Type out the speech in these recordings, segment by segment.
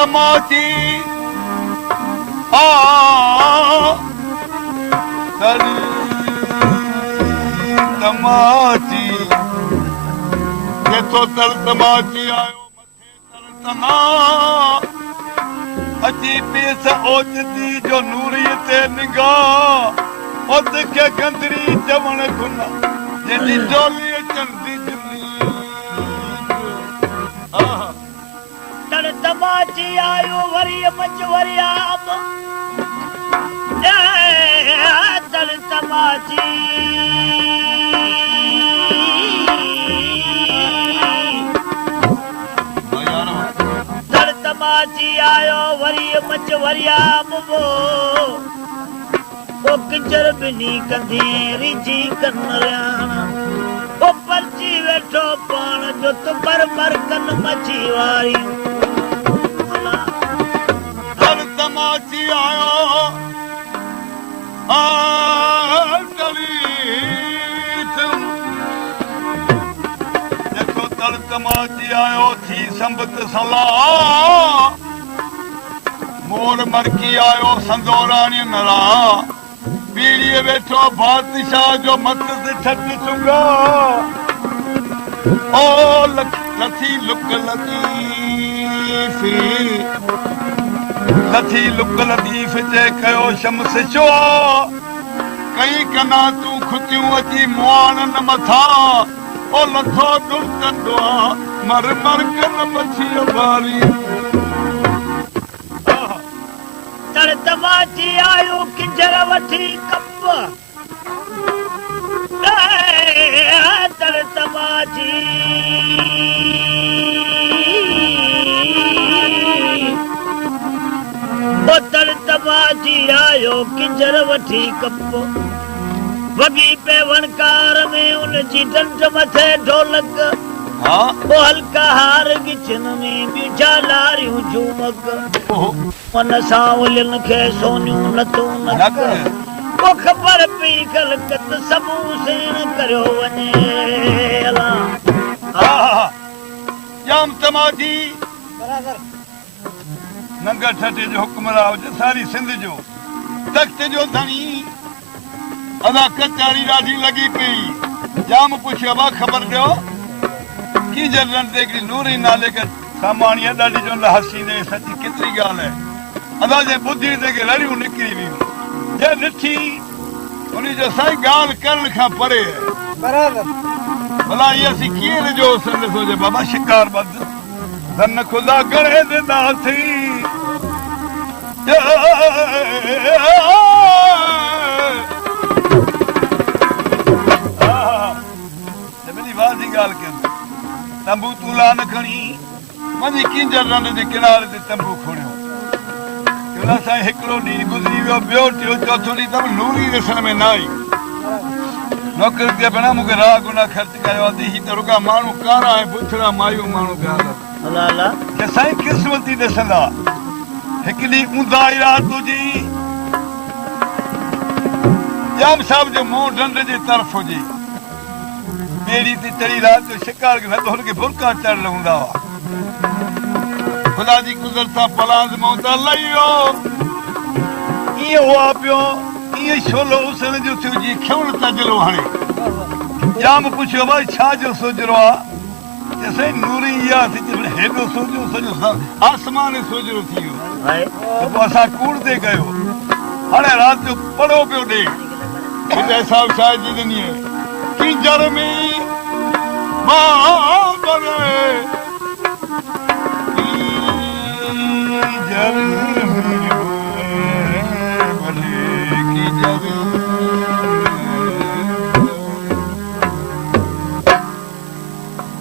तमाची तमाची जेतो तल तमाची आयो मथे तल तना अची पेस ओचती जो नूरी ते निगाह ओत के गंदरी जवण गुना जेदी डोली चंदी जुली तल तमाची आयो वरी मच वरियाम तल तमाची तमाची आयो वरी मच वरियाम वो किंजर बिनी कंधी रिजी कन्नरियाना ओ परची वेठो पाण जो तो बर बर कन मची वारी तल तमाची आयो जेको तल तमाची आयो थी संबत सलाह मोर मरकी आयो संदोरानी नरा पीड़ीअ वेठो बादशाह जो मत से छट चुंगा ओ लथी लुक लतीफ जे कयो शम्स छो कई कना तूं खुतियूं अची मुआनन मथा ओ लथो दुर कंदो मर मर कन मछी बारी तल तमाची आयो किंजर वठी कप तल तमाची तल तमाची आयो किंजर वठी कप वगी पे वनकार में उनजी डंड मथे ढोलक वो हल्का हार गिचन में बीठा लारियूं झूमक मन सां उलिन खे सोनियूं नथो नक वो ख़बर पई ख़लकत सबू सेण करियो वञे जाम तमाची नंगा ठटे जो हुक्मराव जो सारी सिंध जो तख्त जो धनी अदा कचारी ॾाढी लॻी पई जाम पुछियो बा ख़बर ॾियो की जनरल ते हिकिड़ी नूरी नाले के सामाणी ॾाढी जो हसीने सची केतिरी ॻाल्हि आहे अदा जे ॿुधी ते लड़ियूं निकिरी वियूं जे ॾिठी उन्ही जो साईं ॻाल्हि करण खां परे भला इहे असीं कीअं जो ॾिसो जे बाबा शिकार बंद धन खुदा गणे ॾिनासीं तंबू तूला न खणी मनी किंजर रन जे किनारे ते तंबू खोड़ियो साईं हिकिड़ो ॾींहुं गुज़री वियो ॿियो टियों चौथो ॾींहुं तब नूरी ॾिसण में न आई नौकर ते भेण मूंखे राह गुना ख़र्च कयो अथई ही त रुॻा माण्हू कारा ऐं बुछड़ा मायूं माण्हू पिया के साईं क़िस्मती ॾिसंदा हिकु ॾींहुं ऊंधा ई राति हुजी जाम साहिब जो मुंहुं ढंढ जे तरफ़ हुजे ॿेड़ी ते चढ़ी राति जो शिकार न त हुनखे बुरका चढ़ियल हूंदा हुआ ख़ुदा जी कुदरत सां पलांद मां त लही वियो ईअं हुआ पियो ईअं छोलो उसण जो थियो जीअं खियण तजलो हाणे जाम पुछियो भाई छा जो सोजरो आहे साईं नूरी इहा हेॾो सोजो सॼो आसमान सोजरो थी वियो त पोइ असां कूड़ ते कयो हाणे राति जो पड़ो पियो ॾे ख़ुदा साहिब शायदि जी ॾिनी किंजर में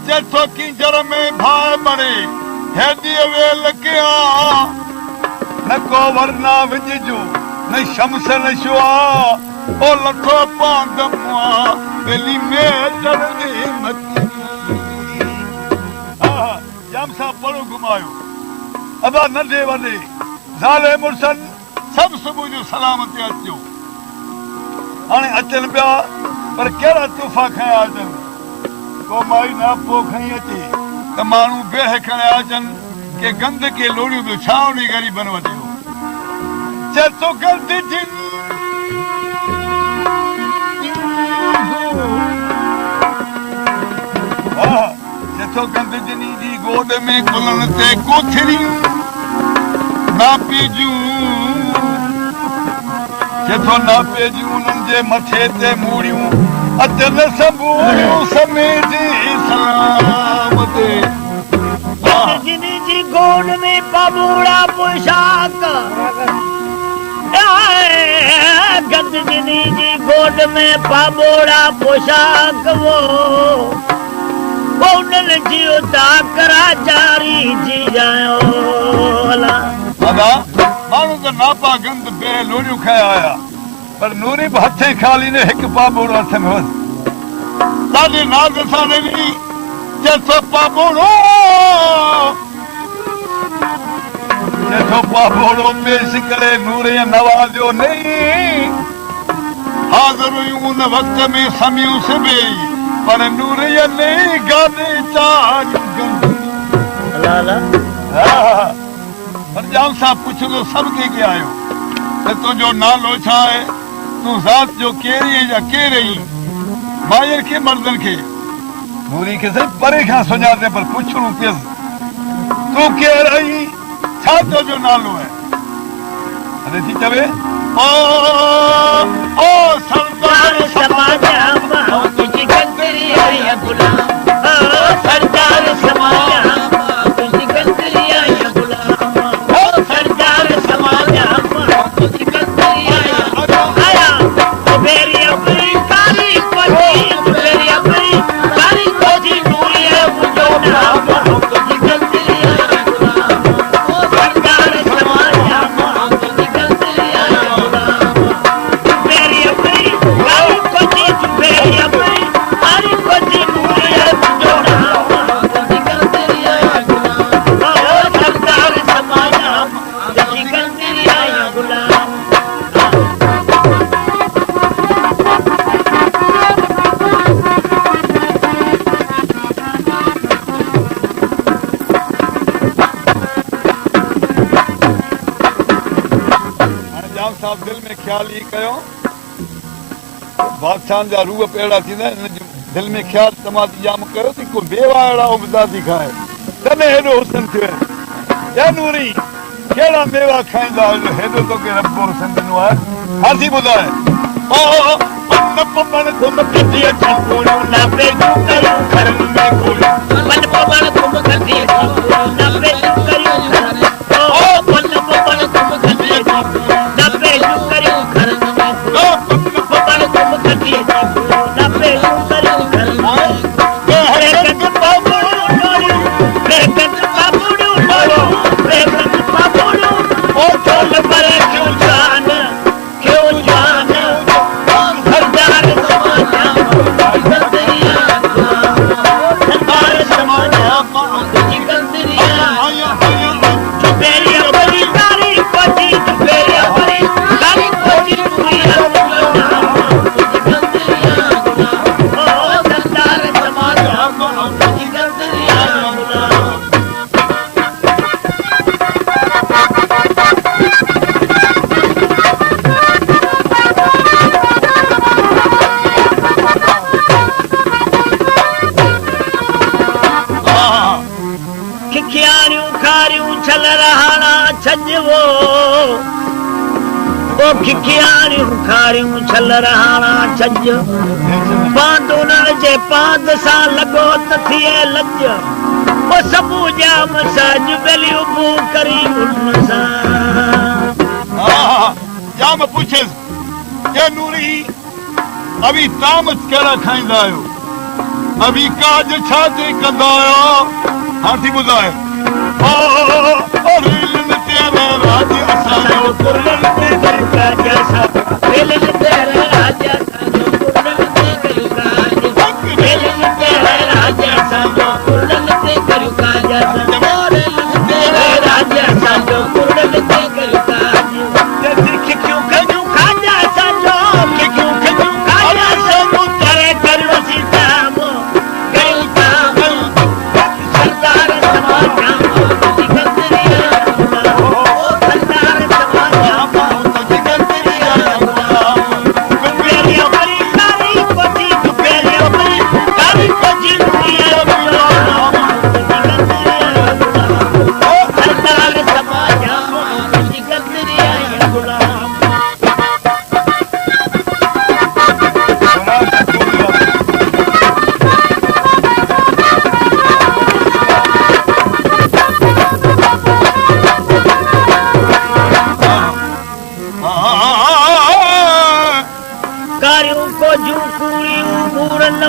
जेठो किंजर में भाई बड़े हेडी वेल कया न को वरना विझजो न शम्स न शुआ ओ लखो पांदमुआ बेली में डरजे मती जाम सा पड़ो घुमायो अबा नंढे वॾे ज़ाले मुर्सन सब सुबुह जो सलामत अचो हाणे अचनि पिया पर कहिड़ा तोहफ़ा खया अचनि को माई नापो खणी अचे त माण्हू बेह खणिया अचनि के गंद के लोड़ियों तो छावनी गरी बनवते हो चतो गंद जिन चतो गंद जिनी जी गोद में कुलन ते कोथरी ना पीजू चतो ना पेजू उन्हनि जे मथे ते मूड़ियूं अचन सबूरियूं समेटी सलाम ते जिनी जी गोद में बबूड़ा पोशाक गंद जिनी जी गोद में बबूड़ा पोशाक वो उन्हनि जी उताकरा जारी जी जायो दादा माण्हू त नापा गंद बे लोड़ियूं खाया आया पर नूरी बि हथे खाली ने हिकु पाबोड़ो हथ में वध ॾाढे नाज़ सां निकिरी चथो पाबोड़ो चथो पाबोड़ो पेश करे नूरे नवाज़ियो नहीं हाज़िर हुयूं उन वक़्त में समियूं सिबे पर नूरे नहीं गाने चारियूं गंद पर जाम साहब पुछंदो सभु कंहिंखे आयो त तुंहिंजो नालो छा आहे तूं ज़ात जो केरी या केरई मायर खे मर्दनि खे नूरी खे साईं परे खां सुञाणे पर पुछणो पियसि तूं केरु आई छा तुंहिंजो नालो आहे अरे थी चवे ओ सरदार समाजा तुझी गंदरी है गुलाम सरदार समाजा तुझी गंदरी है गुलाम सरदार समाजा तुझी गंदरी है आया तो मेरी अपनी कारी कोठी मेरी अपनी कारी कोठी नूरी है मुझो नाम तुझी गंदरी है गुलाम सरदार समाजा तुझी गंदरी है गुलाम मेरी अपनी कारी कोठी मेरी अपनी कारी कोठी नूरी है मुझो नाम तुझी गंदरी है गुलाम सरदार समाजा तुझी गंदरी है गुलाम जाम साहब दिल में ख्याल ई कयो बादशाह जा रूह पेड़ा थींदा आहिनि दिल में ख्याल तमादी जाम कयो थी को बेवा अहिड़ा उबदा थी खाए तॾहिं हेॾो हुसन थियो या नूरी कहिड़ा मेवा खाईंदा आहियो हेॾो तोखे रबो हुसन ॾिनो आहे हाथी ॿुधाए ओ पन पवन घुम कढी अची कोड़ियूं ना पेजू कयूं घर में कोड़ियूं पन पवन घुम कढी अची कोड़ियूं ना पेजू कयूं घर में ओ पन पवन घुम कढी अची कोड़ियूं ना पेजू कयूं घर में पन पवन घुम कढी अची कोड़ियूं ना पेजू कयूं घर में बेकत बाबूड़ू लोड़ियूं बेकत बाबूड़ू लोड़ियूं बेकत बाबूड़ू ओ चोल परे क्यों जान सरदार समाजा तुझी गंदरी है मेरी अपनी कारी कोठी मेरी अपनी कारी कोठी नूरी है मुझो नाम तुझी गंदरी है ओ सरदार समाजा तुझी गंदरी है गुलाम खिखियारियूं खारियूं छल रहाना छजवो ओ खिखियारियूं खारियूं छल रहाना छज बांदुनन जे पांद सां लॻो त थिए लज ओ सबू जाम सज बेलियूं बू करी उन सां जाम पुछियसि के नूरी अभी तामत कहिड़ा खाईंदा आहियो अभी काज छा ते कंदा आहियो हाथी ॿुधाए ओ रेलनि ते राज असांजो कुर्रन ते काज सा रेलन ते राज असांजो कुर्रन ते करियो काज रेलन ते राज असांजो कुर्रन ते करियो काज रेलन ते राज असांजो कुर्रन ते करियो काज ते खिखियूं खजूं खाजा असांजो खिखियूं खजूं खाजा असांजो करे कर वसी ताम कयूं ताम सरदार समाजा तुझी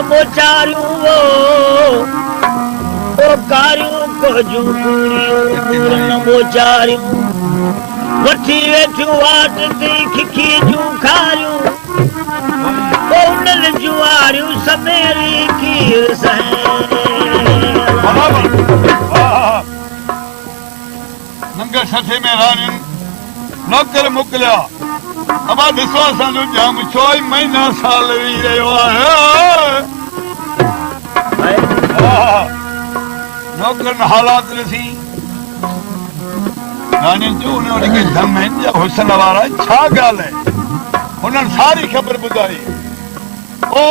मोचारियूं ओ कारियूं कोजूं पूरियूं न मोचारियूं वठी वेठियूं वाट ते खिखी जूं खारियूं ओ उन्हनि जूं वारियूं समेरी खीर नंगे सठे में रानी नौकर मोकिलिया अबा ॾिसो असांजो जाम 4 महीना साल रही रहियो आहे नौकरनि हालात ॾिसी रानी जो उनखे धम आहिनि या हुसन वारा छा ॻाल्हि आहे हुननि सारी ख़बर ॿुधाई ओ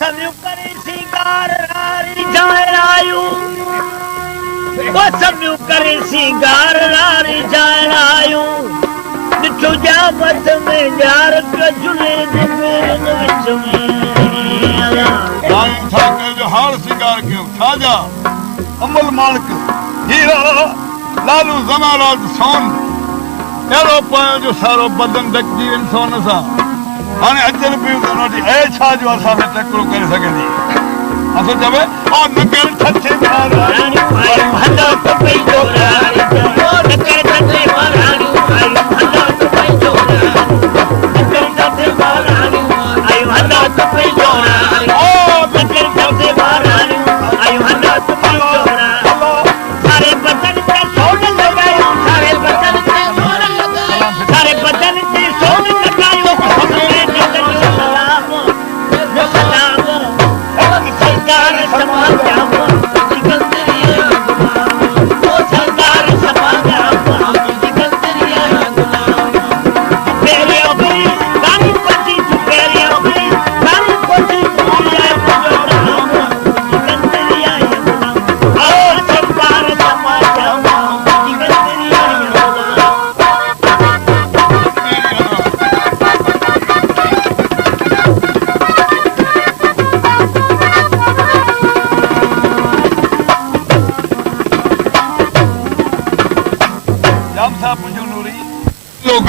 समियूं करे सिंगार रारी जाइण आयूं ओ समियूं करे सिंगार रारी जाइण आयूं ॾिठो जामत में ॼार पियो झूले जे पेरनि विच में छा कयो हार सिंगार कयो छा जा अमल मालिक हीरा लालू ज़मारात सोन अहिड़ो पियो जो सारो बदन ढकिजी वञे सोन सां हाणे अचनि पियूं त उनजी ऐं छा जो असां में टकरो करे सघंदी असां चवे ओ नगर ठठे महाराणियूं आयूं हलो त पंहिंजो राणी नगर ठठे महाराणियूं आयूं हलो त पंहिंजो राणी नगर ठठे महाराणियूं आयूं हलो त पंहिंजो राणी ओ नगर ठठे महाराणियूं आयूं हलो त पंहिंजो राणी सारे बदन ते सोन लॻायूं सारे बदन ते सोन लॻायूं सारे बदन ते सोन लॻायूं सलाम सलाम सरकार समाज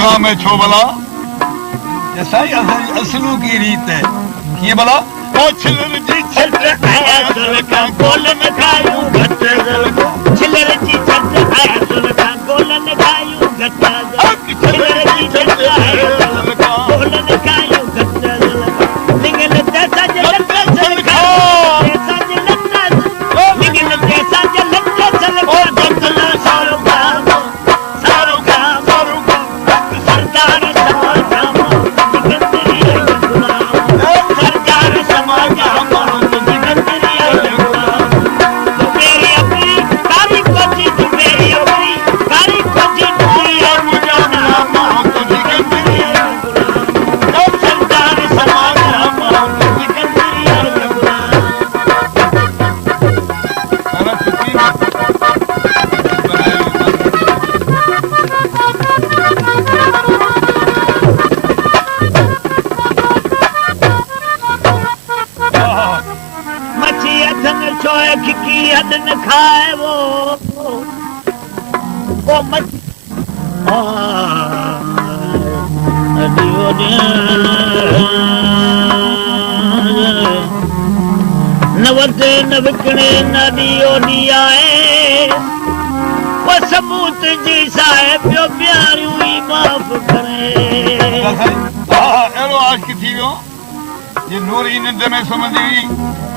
गांव में छो भला साईं असांजी असलू की रीत है कीअं भला ओ छिलर जी छट आया सुल खां गोल न खायूं घट छिलर जी छट आया सुल खां गोल न खायूं घट छिलर जी छट आया सुल खां गोल न खायूं घट लिंगल जैसा जलत चल खा जैसा जलत लिंगल जैसा जलत चल खा घट ना सारो काम सारो काम सरकार समाज सरकार समाज मेरी अपनी कारी कोची तू मेरी अपनी कारी कोची तू मुझे नाम तुझी गंदगी सरकार समाज तुझी गंदगी मच्छी हथन छोए खिकी हद न खाए वो मच्छी न वधे न विकणे न ॾियो ॾी आहे वो सबूत जी साहिब जो प्यारियूं ई माफ़ करे अहिड़ो आशिक़ थी वियो ये नूरी निंड में सुम्हंदी हुई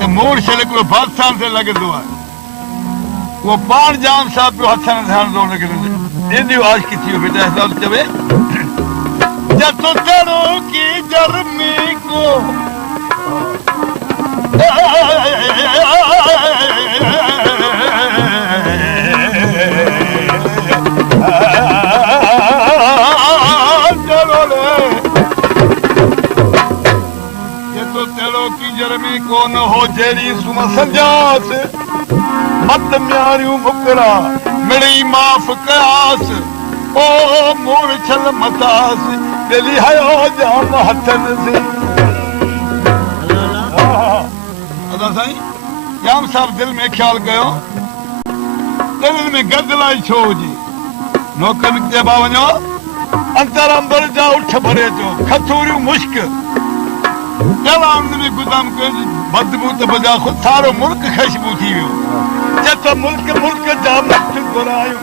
त मोर शल हिकिड़ो बादशाह ते लॻंदो आहे उहो पाण जाम सां पियो हथनि ध्यानु थो लॻंदो एॾियूं आशिक़ थी वियो बेटा हिसाब चवे जतो तड़ो की गर्मी को कोन हो जहिड़ी सुम संजास मत म्यारियूं मुकरा मिड़ी माफ़ कयास ओ मोर छल मतास दिली हयो जाम हथनि से अदा साईं जाम साहब दिल में ख्याल कयो दिल में गदलाई छो हुजे नौकरनि चइबा वञो अंतर अंबर जा उठ भरे अचो खथूरियूं मुश्क जवान में गुदाम के बदबू तो बजा खुद सारो मुल्क खुशबू थी वियो जत मुल्क जा मत घुरायो